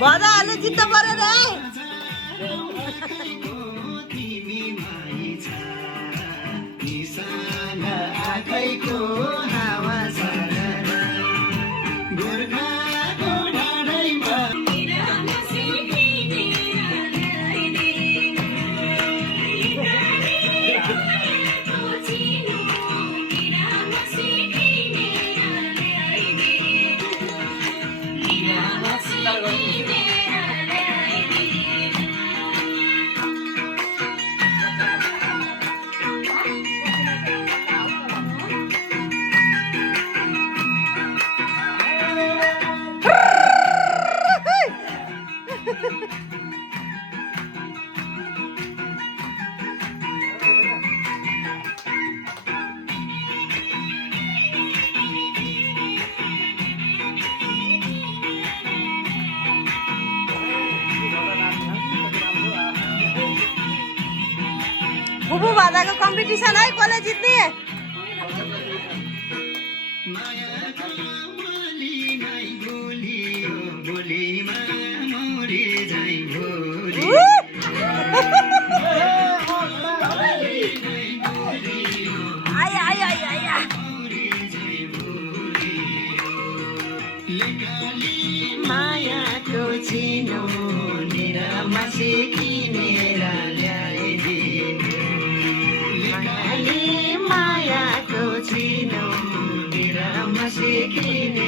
भजाहरूले जित्द पर्यो रे। आँखैको हावा गोर्खाको ढाडैमा बुबु भाजाको कम्पिटिसन है, कसले जित्ने? आया आया आया मायाको चिनो निरामा सिकिनेर ल्याइदिनु मायाको चिनो निरामा सिकिने